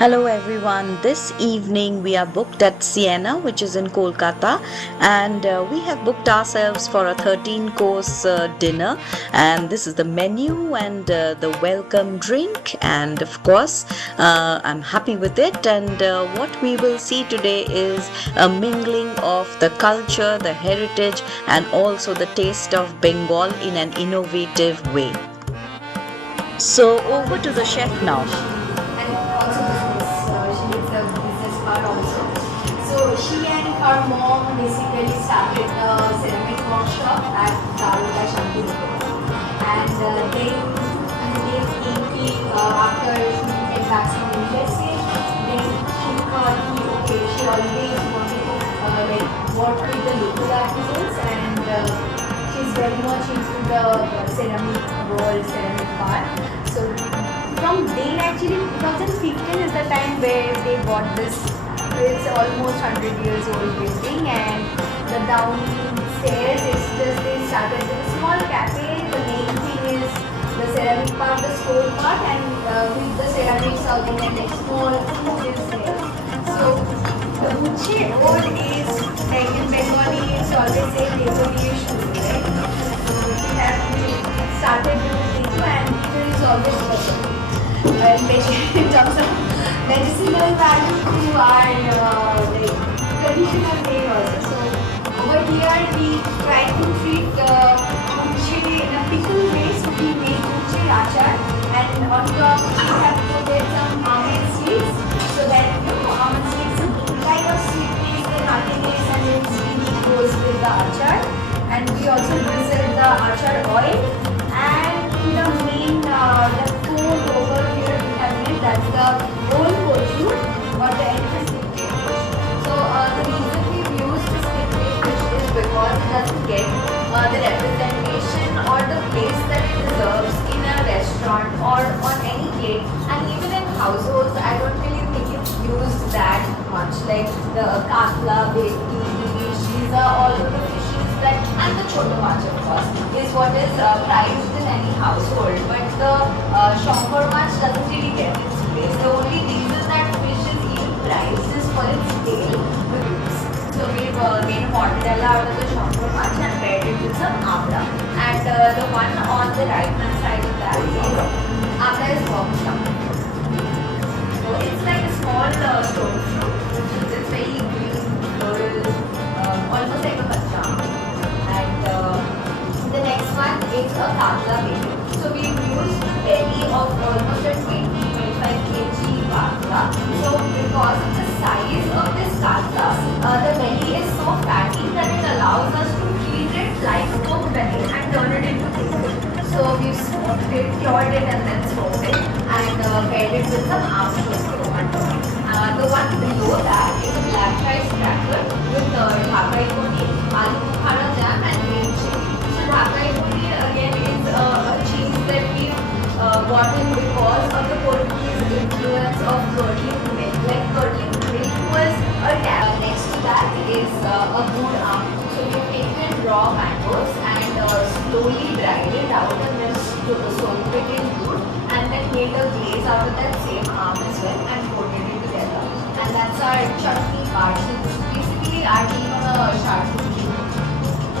Hello everyone. This evening we are booked at Sienna, which is in Kolkata, and we have booked ourselves for a 13-course dinner. And this is the menu and the welcome drink, and of course, I'm happy with it. And what we will see today is a mingling of the culture, the heritage, and also the taste of Bengal in an innovative way. So over to the chef now. And also business. She is a business part also. So she and her mom basically started a ceramic workshop at Daruka Shantinipur. And then came after she came back from USA, then she thought, okay, she always wanted to work with the local artisans, and she's very much into the ceramic world, ceramic part. So from then actually 2015 is the time where they bought this. It's almost 100 years old building, and the downstairs is just they started with a small cafe. The main thing is the ceramic part, the store part, and with the ceramic serving and like small food is there. So the Uche Road is like in Bengali, it's always say Devoniya Shuru, right? So we started doing Teju, and Teju is always special. And in terms of medicinal value to our like traditional way also. So over here we try to treat uche in a pickle way. So we make uche achar, and on top we have put in some almond seeds. So that almond seeds like a sweetness and nuttiness, and it really goes with the achar. And we also drizzle the achar oil, and the main the food over here we have made, that's the whole kochur or the entry stick fish. So the reason we've used the stick fish is because it doesn't get the representation or the place that it deserves in a restaurant or on any plate, and even in households I don't really think it's used that much. Like the katla, bheti, these are all of the fishes that, and the choto mach of course, is what is prized in any household. But the shongor mach doesn't really get its place. The only reason that fish is even prized is for its tail, the roots. So we've made a mozzarella out of the shongor mach and paired it with some amla. And the one on the right hand side of that is amla is workshop. So it's like a small stone fruit, which is it's very green, floral, almost like a bacham. And the next one is a katla baby. So we've used the belly of almost a 20-25 kg katla. So because of the size of this katla, the belly is so fatty that it allows us to treat it like cooked belly and turn it into pickle. So we've smoked it, cured it, and then smoked it, and paired it with some amla. The one below that is a black rice cracker with dhakai puri, aloo bukhara jam, and green chili. So dhakai puri again is a cheese that we bought in because of the Portuguese influence of curdling milk. Like curdling milk was a tap. Next to that is a good aam. So we've taken raw mangoes and slowly dried it out and then soaked it in good, and then made a glaze out of that same aam as well and coated it together. And that's our chutney part. So this is basically adding a charcuterie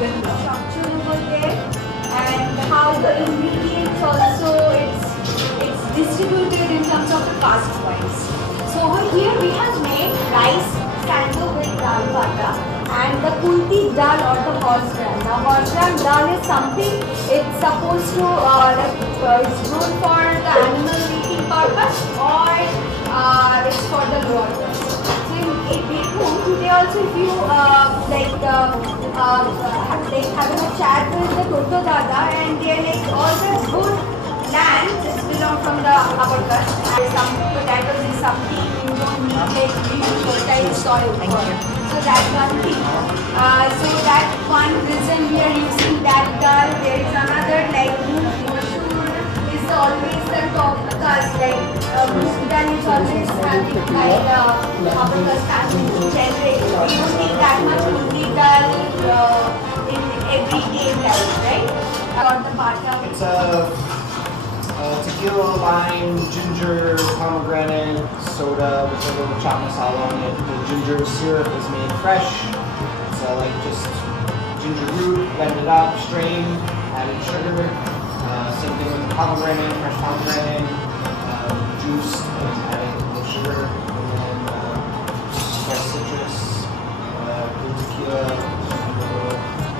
with the structure over there, and how the ingredients also it's distributed in terms of the cost wise. So over here we have made rice sando with dal bata and the kulti dal or the horse dal. Now horse dal is something it's supposed to it's good for the animal eating purpose, or it's for the water. So in Bikkum today also, if you having a chat with the Toto Dada, and they're like all the good land just belong from the upper caste. Some potatoes is something you don't need like really fertile soil for. So that's one thing. So that one reason we are using that dal. There is another like Moshur is always the top caste, like Moshur dal is always having like the upper caste family generate. We don't need that much Moshur dal in everyday life, right? Or the bata. It's a tequila, lime, ginger, pomegranate, soda with a little chopped masala on it. The ginger syrup is made fresh. It's like just ginger root, blend it up, strain, added sugar. Same thing with the pomegranate, fresh pomegranate, juice, and added a little sugar, and then fresh citrus, blue tequila, and a little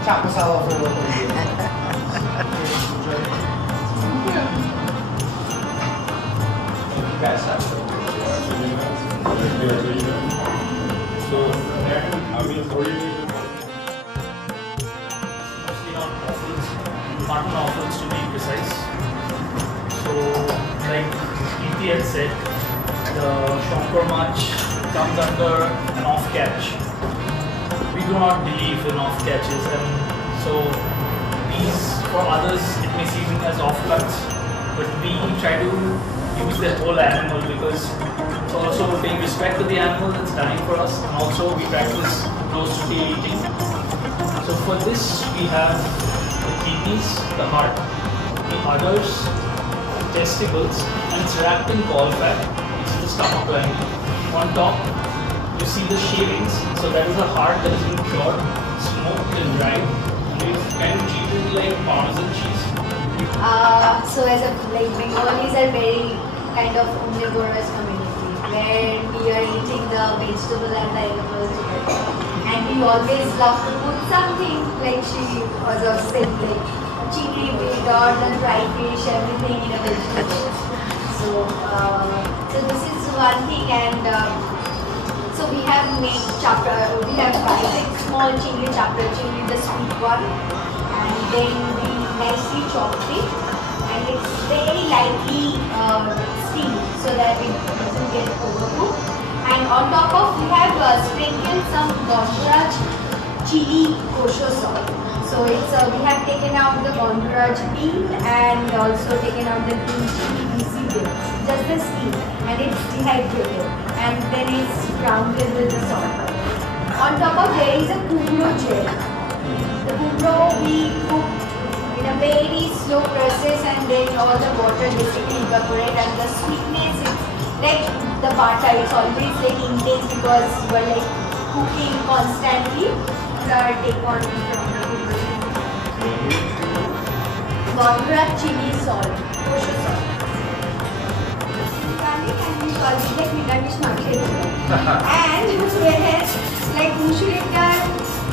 chopped masala for a little bit. Guys, that's it. So, I mean, for you, mostly on offals, mutton offals to be precise. So, like Preeti had said, the Shankar Mach comes under an off catch. We do not believe in off catches, and so these for others it may seem as off cuts, but we try to use the whole animal because it's also paying respect to the animal that's dying for us, and also we practice close to tail eating. So for this we have the kidneys, the heart, the udders, testicles, and it's wrapped in caul fat, which is the stomach lining. On top you see the shavings, so that is the heart that has been cured, smoked and dried, and we've kind of treated it like Parmesan cheese. So as a Bengalis are very kind of omnivorous community where we are eating the vegetable and the animals together. And we always love to put something like she was saying like chili meat or the fried fish, everything in a vegetable. So this is one thing, and so we have made we have fried like small chili chapter chili, the sweet one, and then we nicely chopped it, and it's very lightly steamed so that it doesn't get overcooked. And on top of we have sprinkled some Gondraj chili kosher salt. So it's we have taken out the Gondraj peel and also taken out the green chili residual, just the skin, and it's dehydrated and then it's grounded with the salt. On top of there is a kumro gel. The kumro we cook in a very slow process, and then all the water basically evaporate, and the sweetness is like the butter, it's always like intense because we're like cooking constantly. Take on from the Gondraj chili salt, kosher salt. Garlic, and we call it like Miravish Market. And whereas like mushroom dal,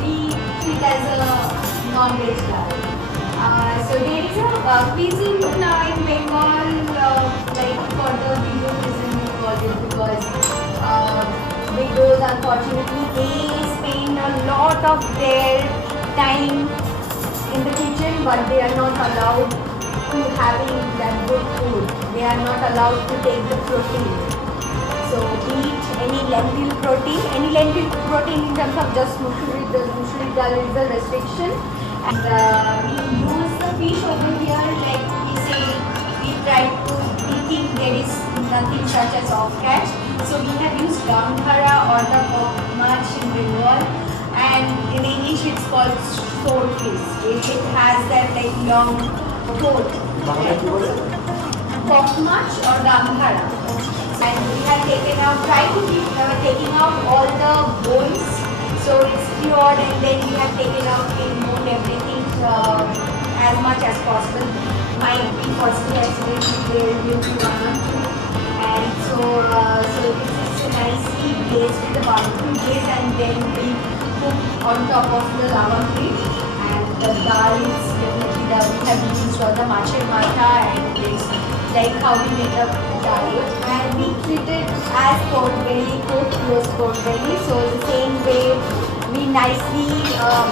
we treat as a non-veg dal. So there is a cuisine in Bengal, like for the widow cuisine we call it, because widows unfortunately they spend a lot of their time in the kitchen, but they are not allowed to having that good food. They are not allowed to take the protein. So eat any lentil protein in terms of just mushroom dal is a restriction. And we use the fish over here, like we say, we think there is nothing such as off catch. So we have used Gamghara or the pork mach in Bengal, and in English it's called swordfish. It has that like long throat. Pork mach or Gamghara. And we have tried to keep taking out all the bones. So it's cured, and then we have taken out removed everything as much as possible. Might be possible accidentally there will be one or two. And so this is nicely glazed with the barbecue glaze, and then we cook on top of the lava pit. And the dal is definitely we have used for the machar matha, and this like how we make the dal. And we treat it as pork belly, cooked roast pork belly. So the same way we nicely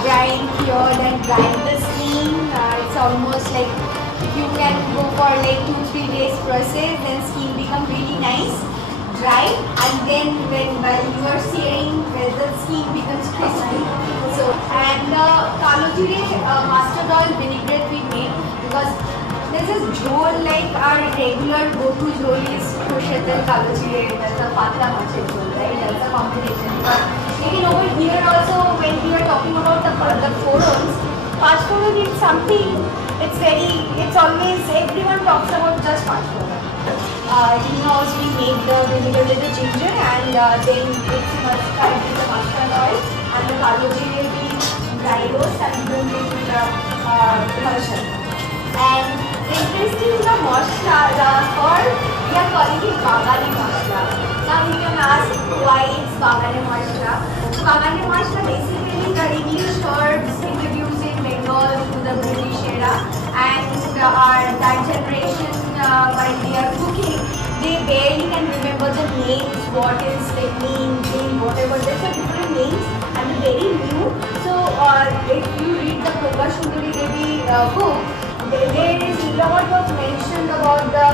brine, cured, and grind the skin. It's almost like you can go for like 2-3 days process, then skin become really nice, dry, and then while you are searing, the skin becomes crispy. So and kalo jire mustard oil vinaigrette we make, because this is jhol, like our regular go-to jhol is khoshed and kalo jire, that's a patla machar jhol, right? That's a combination. But even over here also, when we are talking about the four fourons, 5 foron is something it's always, everyone talks about just marshmallow. In-house we made the vinegar with the ginger and then it's mustard with the mustard oil and the Parle-G will be dry roast and we will make with the emulsion. And interesting the masala, we are calling it Bagani masala. Now you can ask why it's Bagani masala. So Bagani masala basically the English herbs introduced in Bengal to the British era, and that generation while they are cooking, they barely can remember the names, what is the name, whatever. There's a different names and they're very new. So if you read the Proka Sundari Devi book, there is a lot was mentioned about the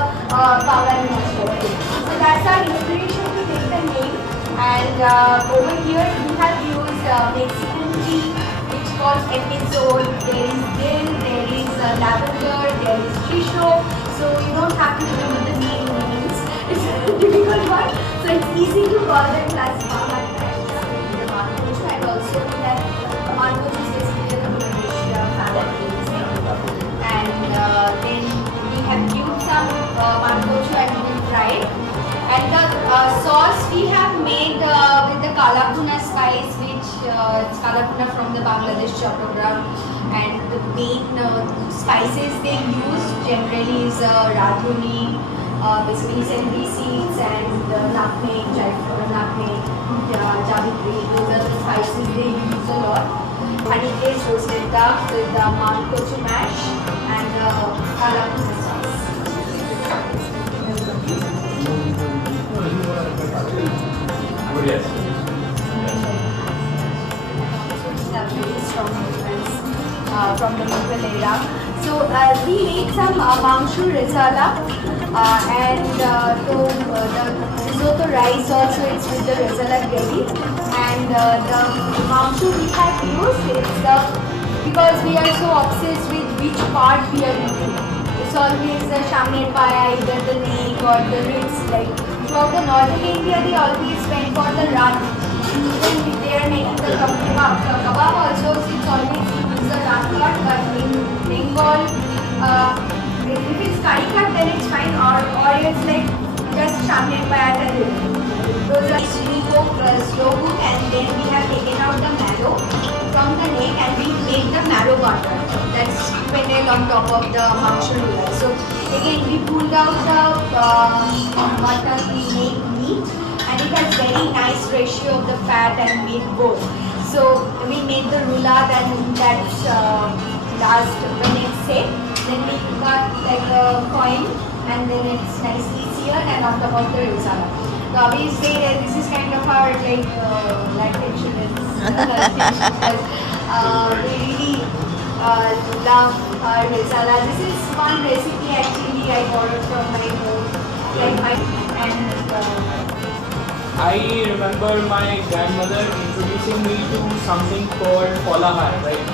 Bagani masala. So that's our inspiration to take the name. And over here we have used Mexican tea, which calls episode. There is dill, there is lavender, there is shisho. So you don't have to remember the names. It's a difficult one. So it's easy to call them as Bagani masala. And also that Marcocho is basically the British family. And then we have used some Marcocho and we fried. And the sauce we have made with the Kalapuna spice, which is Kalapuna from the Bangladesh Chattogram. And the main spices they use generally is radhuni, basically celery seeds and nutmeg, javitri. Those are the spices they use a lot. Honey glazed roasted duck with the Marcocho mash and Kalapuna sauce. Yes. Have very strong influence from the Mughal era. So we made some mangshu risala and the risotto rice also is with the risala gravy, and the mangshu we have used is because we are so obsessed with which part we are eating. It's always the shamir paya, either the neck or the ribs. Like throughout the northern India, they always went for the rat. Even if they are making the kebab also, it's always use the rat part. But in Bengal, if it's curry cut, then it's fine, or it's like just shamir paya and rib. Those are we go slow cook, and then we have taken out the marrow from the neck and we make the marrow butter. That's sprinkled on top of the mangshu noodle. So again, we pulled out the mutton, we make meat, and it has very nice ratio of the fat and meat both. So we made the roulade, and that's last when it's set. Then we cut like a coin, and then it's nicely seared and on top of the risala. So obviously this is kind of our like lactation because we really love our risala. This is one recipe actually I borrowed from my home, like my and. I remember my grandmother introducing me to something called falahar, right?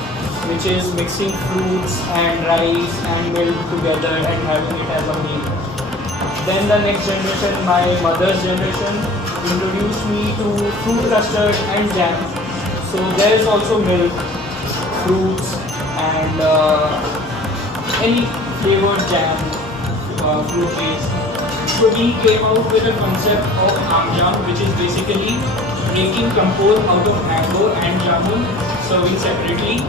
Which is mixing fruits and rice and milk together and having it as a meal. Then the next generation, my mother's generation, introduced me to fruit custard and jam. So there is also milk, fruits and any flavored jam, fruit based. So he came out with a concept of aam, which is basically making compote out of mango and jamun, serving separately,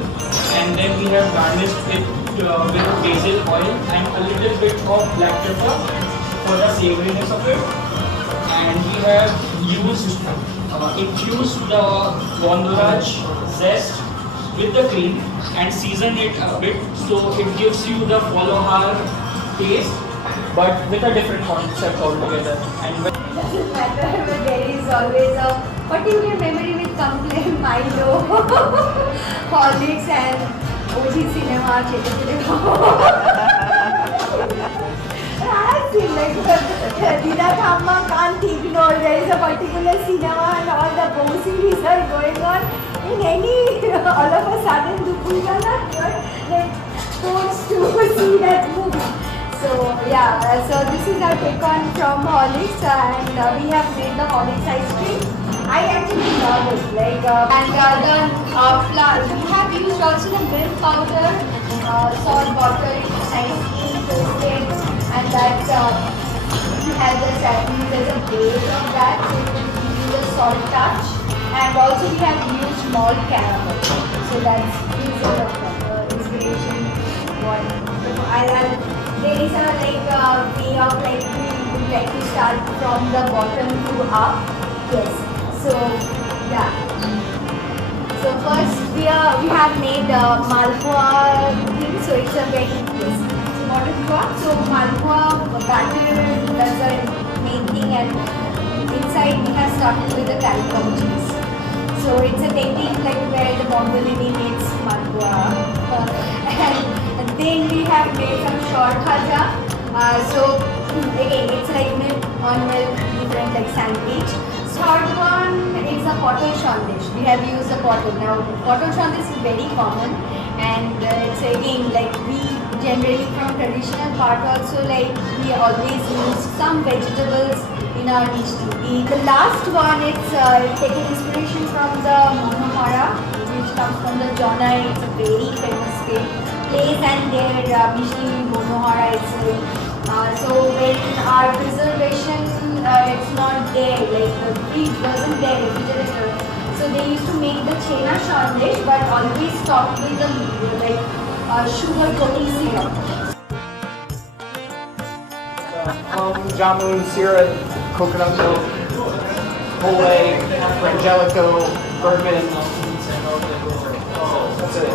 and then we have garnished it with basil oil and a little bit of black pepper for the savouriness of it. And we have infused the Gandharaj zest with the cream and seasoned it a bit, so it gives you the falahar taste, but with a different concept altogether. And Doesn't matter, but there is always a particular memory with Complain, Milo, Horlicks and OG Cinema, I feel like Dida Thamma can't ignore. There is a particular cinema and all the Bo series are going on. In any, all of a sudden, Dupulgana, you're forced to see that movie. So yeah, so this is our take on from Horlicks, and we have made the Horlicks ice cream. I actually love it, like and the flour. We have used also the milk powder salt water is nicely toasted, and that has a certain, there's a base of that, so it will give you the salt touch. And also we have used malt caramel, so that's sort of inspiration. There is a way of we would like to start from the bottom to up. Yes. So yeah. So first we have made malpua thing. So it's a very yes. So what is what? So malpua batter, that's the main thing, and inside we have started with the calico cheese. So it's a technique where the Mongolini makes malpua. And then we have made some short bhaja. So again, it's like milk on milk, different sandwich. Third one is a potol sandesh. We have used the potol. Now potol sandesh is very common, and it's again we generally from traditional part also we always use some vegetables in our mishti. The last one it's taking inspiration from the Monohara, which comes from the Jonai. It's a very famous place, and their mishti Monohara is so when our preservation it's not there, the fridge wasn't there, refrigerator. So they used to make the chena sandesh, but always topped with the sugar coating syrup. Jamun, syrup, coconut milk, whole egg, frangelico, bourbon. That's it.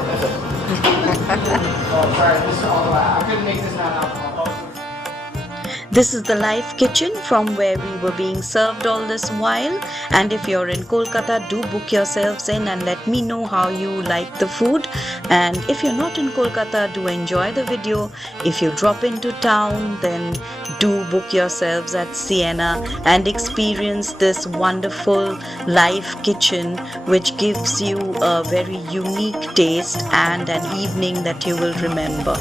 Oh, sorry, this is all I couldn't make this non-alcoholic. This is the live kitchen from where we were being served all this while, and if you're in Kolkata, do book yourselves in and let me know how you like the food. And if you're not in Kolkata, do enjoy the video. If you drop into town, then do book yourselves at Sienna and experience this wonderful live kitchen, which gives you a very unique taste and an evening that you will remember.